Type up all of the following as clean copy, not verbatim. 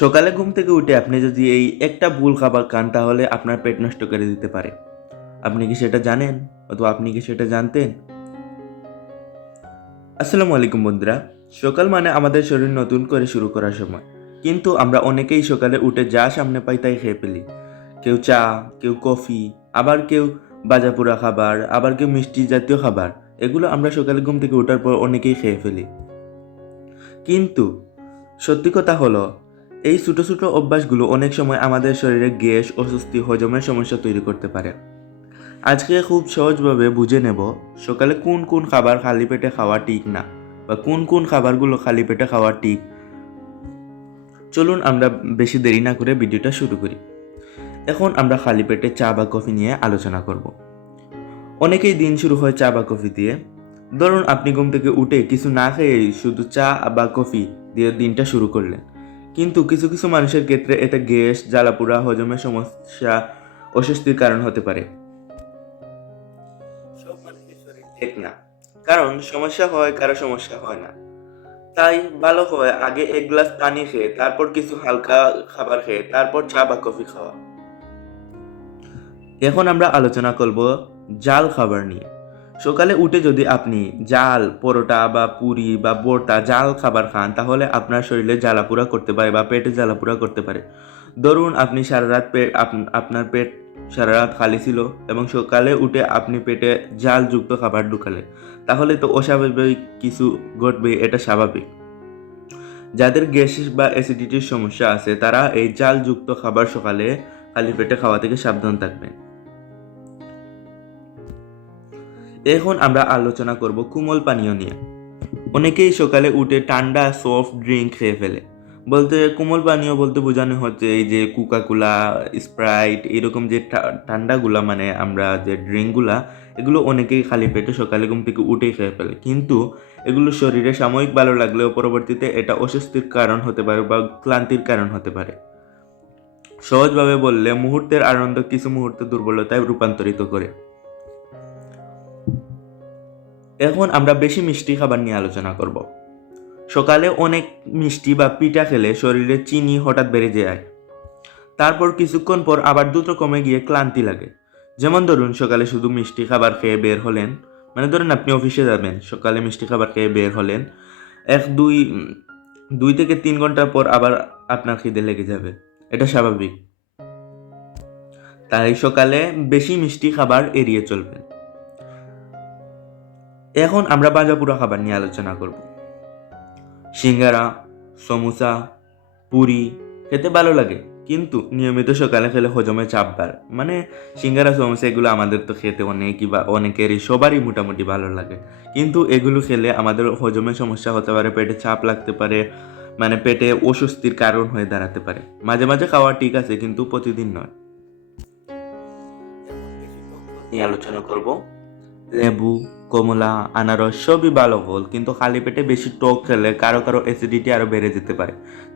সকালে ঘুম থেকে উঠে আপনি যদি এই একটা ভুল খাবার খান তাহলে আপনার পেট নষ্ট করে দিতে পারে। আপনি কি সেটা জানেন? অথবা আপনি কি সেটা জানতেন? আসসালামু আলাইকুম বন্ধুরা। সকাল মানে আমাদের শরীর নতুন করে শুরু করার সময়। কিন্তু আমরা অনেকেই সকালে উঠে যা সামনে পাই তাই খেয়ে ফেলি। কেউ চা, কেউ কফি, আবার কেউ ভাজাপোড়া খাবার, আবার কেউ মিষ্টি জাতীয় খাবার। এগুলো আমরা সকালে ঘুম থেকে ওঠার পর অনেকেই খেয়ে ফেলি। কিন্তু সত্যি কথা হলো, এই ছোট ছোট অভ্যাসগুলো অনেক সময় আমাদের শরীরে গ্যাস, অস্বস্তি, হজমের সমস্যা তৈরি করতে পারে। আজকে খুব সহজভাবে বুঝে নেব সকালে কোন কোন খাবার খালি পেটে খাওয়া ঠিক না, বা কোন কোন খাবারগুলো খালি পেটে খাওয়া ঠিক। চলুন আমরা বেশি দেরি না করে ভিডিওটা শুরু করি। এখন আমরা খালি পেটে চা বা কফি নিয়ে আলোচনা করব। অনেকেই দিন শুরু হয় চা বা কফি দিয়ে। ধরুন আপনি ঘুম থেকে উঠে কিছু না খেয়ে শুধু চা বা কফি দিয়ে দিনটা শুরু করলেন। কিন্তু কিছু কিছু মানুষের ক্ষেত্রে এটা গ্যাস, জ্বালাপোড়া, হজমের সমস্যা, অস্বস্তির কারণ হতে পারে। সব মানুষের শরীর এক না, কারণ সমস্যা হয় কারো সমস্যা হয় না। তাই ভালো হয় আগে এক গ্লাস পানি খেয়ে, তারপর কিছু হালকা খাবার খেয়ে, তারপর চা বা কফি খাওয়া। এখন আমরা আলোচনা করব জাল খাবার নিয়ে। সকালে উঠে যদি আপনি জাল, পরোটা বা পুরি বা ভর্তা, জাল খাবার খান তাহলে আপনার শরীরে জ্বালাপোড়া করতে পারে বা পেটে জ্বালাপোড়া করতে পারে। ধরুন আপনি সারা রাত আপনার পেট সারা রাত খালি ছিল এবং সকালে উঠে আপনি পেটে জালযুক্ত খাবার ঢুকালে, তাহলে তো অস্বাভাবিক কিছু ঘটবে, এটা স্বাভাবিক। যাদের গ্যাস বা অ্যাসিডিটির সমস্যা আছে তারা এই জালযুক্ত খাবার সকালে খালি পেটে খাওয়া থেকে সাবধান থাকবেন। এখন আমরা আলোচনা করব কোমল পানীয় নিয়ে। অনেকেই সকালে উঠে ঠান্ডা সফট ড্রিঙ্ক খেয়ে ফেলে। বলতে কোমল পানীয় বলতে বোঝানো হচ্ছে এই যে কোকা-কোলা, স্প্রাইট, এরকম যে ঠান্ডাগুলা, মানে আমরা যে ড্রিঙ্কগুলা, এগুলো অনেকেই খালি পেটে সকালে ঘুম থেকে উঠেই খেয়ে ফেলে। কিন্তু এগুলো শরীরে সাময়িক ভালো লাগলেও পরবর্তীতে এটা অস্বস্তির কারণ হতে পারে বা ক্লান্তির কারণ হতে পারে। সহজভাবে বললে মুহূর্তের আনন্দ কিছু মুহূর্তে দুর্বলতায় রূপান্তরিত করে। এখন আমরা বেশি মিষ্টি খাবার নিয়ে আলোচনা করব। সকালে অনেক মিষ্টি বা পিঠা খেলে শরীরে চিনি হঠাৎ বেড়ে যায়। তারপর কিছুক্ষণ পর আবার দ্রুত কমে গিয়ে ক্লান্তি লাগে। যেমন ধরুন সকালে শুধু মিষ্টি খাবার খেয়ে বের হলেন, মানে ধরুন আপনি অফিসে যাবেন, সকালে মিষ্টি খাবার খেয়ে বের হলেন, এক দুই দুই থেকে 3 ঘন্টা পর আবার আপনার খিদে লেগে যাবে। এটা স্বাভাবিক। তাই সকালে বেশি মিষ্টি খাবার এড়িয়ে চলবেন। এখন আমরা ভাজাপোড়া খাবার নিয়ে আলোচনা করব। সিঙ্গারা, সমোসা, পুরি খেতে ভালো লাগে, কিন্তু নিয়মিত সকালে খেলে হজমে চাপ বাড়ে। মানে সিঙ্গারা, সমোসা এগুলো আমাদের তো খেতে অনেকেরই সবারই মোটামুটি ভালো লাগে, কিন্তু এগুলো খেলে আমাদের হজমের সমস্যা হতে পারে, পেটে চাপ লাগতে পারে, মানে পেটে অস্বস্তির কারণ হয়ে দাঁড়াতে পারে। মাঝে মাঝে খাওয়া ঠিক আছে, কিন্তু প্রতিদিন নয়। নিয়ে আলোচনা করব লেবু, কমলা, আনারস সবই ভালো ফল, কিন্তু খালি পেটে বেশি টক খেলে কারো কারো অ্যাসিডিটি আরো বেড়ে যেতে পারে।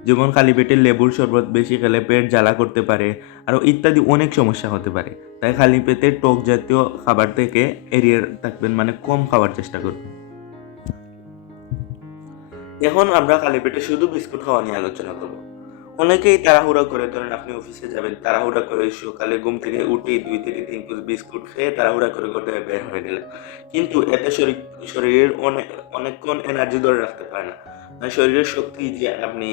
যেমন খালি পেটে লেবুর শরবত বেশি খেলে পেট জ্বালা করতে পারে, আরো ইত্যাদি অনেক সমস্যা হতে পারে। তাই খালি পেটে টক জাতীয় খাবার থেকে এড়িয়ে থাকবেন, মানে কম খাওয়ার চেষ্টা করবেন। এখন আমরা খালি পেটে শুধু বিস্কুট খাওয়া নিয়ে আলোচনা করব। অনেকেই তাড়াহুড়া করে, ধরেন আপনি অফিসে যাবেন, তাড়াহুড়া করে সকালে ঘুম থেকে উঠেই 2 থেকে 3 পিস বিস্কুট খেয়ে তাড়াহুড়া করে ঘরে বের হয়ে গেলেন। কিন্তু এতে শরীরের অনেকক্ষণ এনার্জি ধরে রাখতে পারে না। মানে শরীরের শক্তি, যে আপনি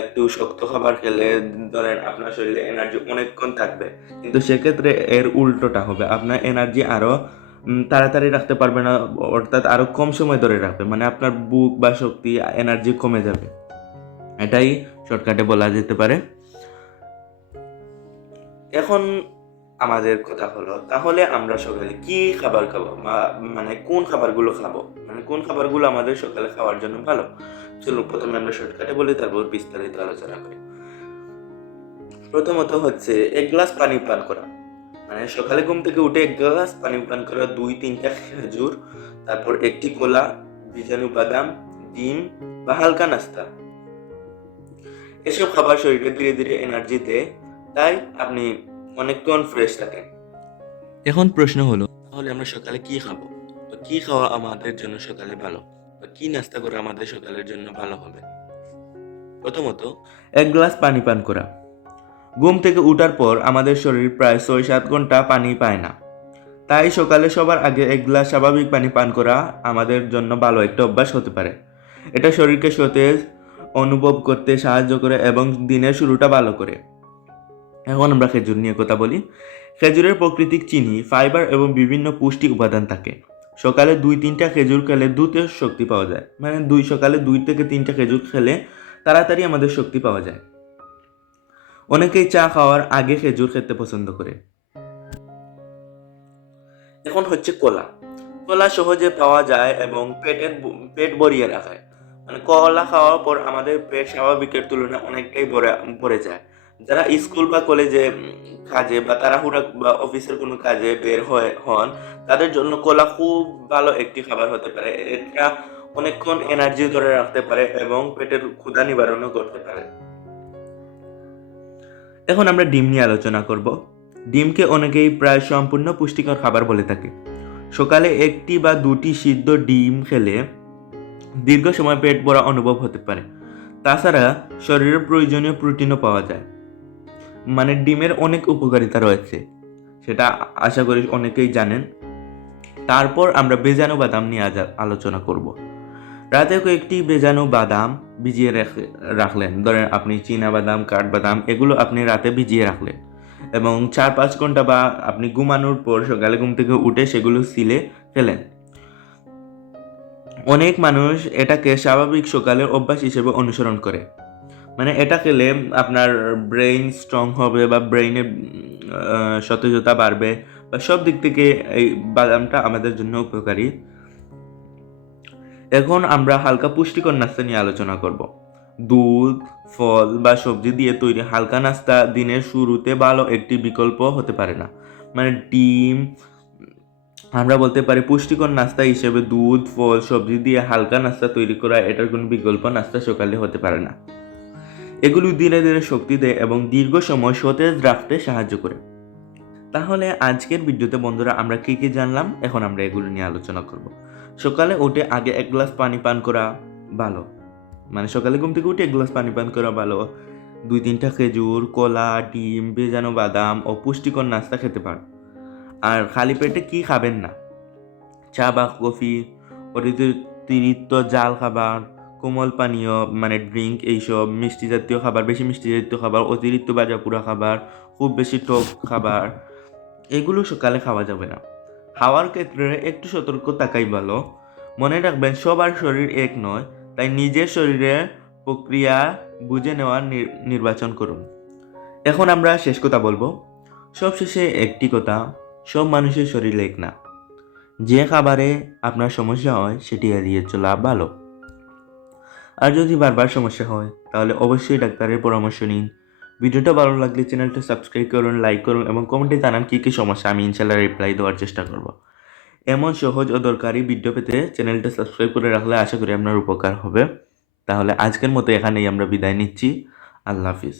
একটু শক্ত খাবার খেলে ধরেন আপনার শরীরে এনার্জি অনেকক্ষণ থাকবে, কিন্তু সেক্ষেত্রে এর উল্টোটা হবে, আপনার এনার্জি আরো তাড়াতাড়ি রাখতে পারবে না, অর্থাৎ আরো কম সময় ধরে রাখবে, মানে আপনার বুক বা শক্তি, এনার্জি কমে যাবে। এটাই শর্টকাটে বলা যেতে পারে। এখন আমাদের কথা হলো, তাহলে আমরা সকালে কি খাবার খাবো, মানে কোন খাবারগুলো খাবো, মানে কোন খাবারগুলো আমাদের সকালে খাওয়ার জন্য ভালো। চলো প্রথমে আমরা শর্টকাটে বলি, তারপর বিস্তারিত আলোচনা করি। প্রথমত হচ্ছে 1 গ্লাস পানি পান করা। মানে সকালে ঘুম থেকে উঠে 1 গ্লাস পানি পান করা, 2-3টা খেজুর, তারপর একটি কলা, ভিজানো বাদাম, ডিম বা হালকা নাস্তা। এসব খাবার শরীরে ধীরে ধীরে এনার্জি দেয়, তাই আপনি অনেকক্ষণ ফ্রেশ থাকেন। এখন প্রশ্ন হলো, তাহলে আমরা সকালে কি খাবো, বা কি খাওয়া আমাদের জন্য সকালে ভালো, বা কি নাস্তা করে আমাদের সকালের জন্য ভালো হবে। প্রথমত, 1 গ্লাস পানি পান করা। ঘুম থেকে উঠার পর আমাদের শরীর প্রায় 6-7 ঘন্টা পানি পায় না। তাই সকালে সবার আগে 1 গ্লাস স্বাভাবিক পানি পান করা আমাদের জন্য ভালো একটা অভ্যাস হতে পারে। এটা শরীরকে সতেজ অনুভব করতে সাহায্য করে এবং দিনের শুরুটা ভালো করে। এখন আমরা খেজুর নিয়ে কথা বলি। খেজুরের প্রাকৃতিক চিনি, ফাইবার এবং বিভিন্ন পুষ্টি উপাদান থাকে। সকালে 2-3টা খেজুর খেলে দ্রুত শক্তি পাওয়া যায়। মানে সকালে 2 থেকে 3টা খেজুর খেলে তাড়াতাড়ি আমাদের শক্তি পাওয়া যায়। অনেকেই চা খাওয়ার আগে খেজুর খেতে পছন্দ করে। এখন হচ্ছে কলা। কলা সহজে পাওয়া যায় এবং পেট ভরিয়ে রাখায়। মানে কলা খাওয়ার পর আমাদের পেট স্বাভাবিকের তুলনায় অনেকটাই ভরে যায়। যারা স্কুল বা কলেজে কাজে বা তাড়াহুড়া বা অফিসের কোনো কাজে বের হন, তাদের জন্য কলা খুব ভালো একটি খাবার হতে পারে। এটা অনেকক্ষণ এনার্জি ধরে রাখতে পারে এবং পেটের ক্ষুধা নিবারণও করতে পারে। এখন আমরা ডিম নিয়ে আলোচনা করব। ডিমকে অনেকেই প্রায় সম্পূর্ণ পুষ্টিকর খাবার বলে থাকে। সকালে 1টি বা 2টি সিদ্ধ ডিম খেলে দীর্ঘ সময় পেট ভরা অনুভব হতে পারে। তাছাড়া শরীরের প্রয়োজনীয় প্রোটিনও পাওয়া যায়। মানে ডিমের অনেক উপকারিতা রয়েছে, সেটা আশা করি অনেকেই জানেন। তারপর আমরা ভেজানো বাদাম নিয়ে আলোচনা করব। রাতে কয়েকটি ভেজানো বাদাম ভিজিয়ে রাখলেন। ধরেন আপনি চীনা বাদাম, কাঠবাদাম এগুলো আপনি রাতে ভিজিয়ে রাখলেন এবং 4-5 ঘন্টা বা আপনি ঘুমানোর পর সকালে ঘুম থেকে উঠে সেগুলো সিলে ফেলেন। অনেক মানুষ এটাকে স্বাভাবিক সকালের অভ্যাস হিসেবে অনুসরণ করে। মানে এটা খেলে আপনার ব্রেইন স্ট্রং হবে বা ব্রেইনের সতেজতা বাড়বে বা সব দিক থেকে এই বাদামটা আমাদের জন্য উপকারী। এখন আমরা হালকা পুষ্টিকর নাস্তা নিয়ে আলোচনা করব। দুধ, ফল বা সবজি দিয়ে তৈরি হালকা নাস্তা দিনের শুরুতে ভালো একটি বিকল্প হতে পারে না। মানে ডিম, আমরা বলতে পারি পুষ্টিকর নাস্তা হিসেবে দুধ, ফল, সবজি দিয়ে হালকা নাস্তা তৈরি করা এটার কোনো বিকল্প নাস্তা সকালে হতে পারে না। এগুলো ধীরে ধীরে শক্তি দেয় এবং দীর্ঘ সময় সতেজ রাখতে সাহায্য করে। তাহলে আজকের ভিডিওতে বন্ধুরা আমরা কি কি জানলাম, এখন আমরা এগুলো নিয়ে আলোচনা করব। সকালে উঠে আগে 1 গ্লাস পানি পান করা ভালো। মানে সকালে ঘুম থেকে উঠে 1 গ্লাস পানি পান করা ভালো। 2-3টা খেজুর, কলা, ডিম, ভেজানো বাদাম ও পুষ্টিকর নাস্তা খেতে পারেন। আর খালি পেটে কি খাবেন না, চা বা কফি, অতিরিক্ত জাল খাবার, কোমল পানীয় মানে ড্রিঙ্ক, এইসব মিষ্টি জাতীয় খাবার, বেশি মিষ্টি জাতীয় খাবার, অতিরিক্ত ভাজা পোড়া খাবার, খুব বেশি টক খাবার এগুলো সকালে খাওয়া যাবে না। খাওয়ার ক্ষেত্রে একটু সতর্ক থাকাই ভালো। মনে রাখবেন সবার শরীর এক নয়, তাই নিজের শরীরের প্রক্রিয়া বুঝে নেওয়ার নির্বাচন করুন। এখন আমরা শেষ কথা বলবো। সবশেষে একটি কথা, সব মানুষের শরীর এক না। যে খাবারে আপনার সমস্যা হয় সেটি এড়িয়ে চলা ভালো। আর যদি বারবার সমস্যা হয় তাহলে অবশ্যই ডাক্তারের পরামর্শ নিন। ভিডিওটা ভালো লাগলে চ্যানেলটা সাবস্ক্রাইব করুন, লাইক করুন এবং কমেন্টে জানান কী কী সমস্যা, আমি ইনশাল্লাহ রিপ্লাই দেওয়ার চেষ্টা করব। এমন সহজ ও দরকারি ভিডিও পেতে চ্যানেলটা সাবস্ক্রাইব করে রাখলে আশা করি আপনার উপকার হবে। তাহলে আজকের মতো এখানেই আমরা বিদায় নিচ্ছি। আল্লাহ হাফিজ।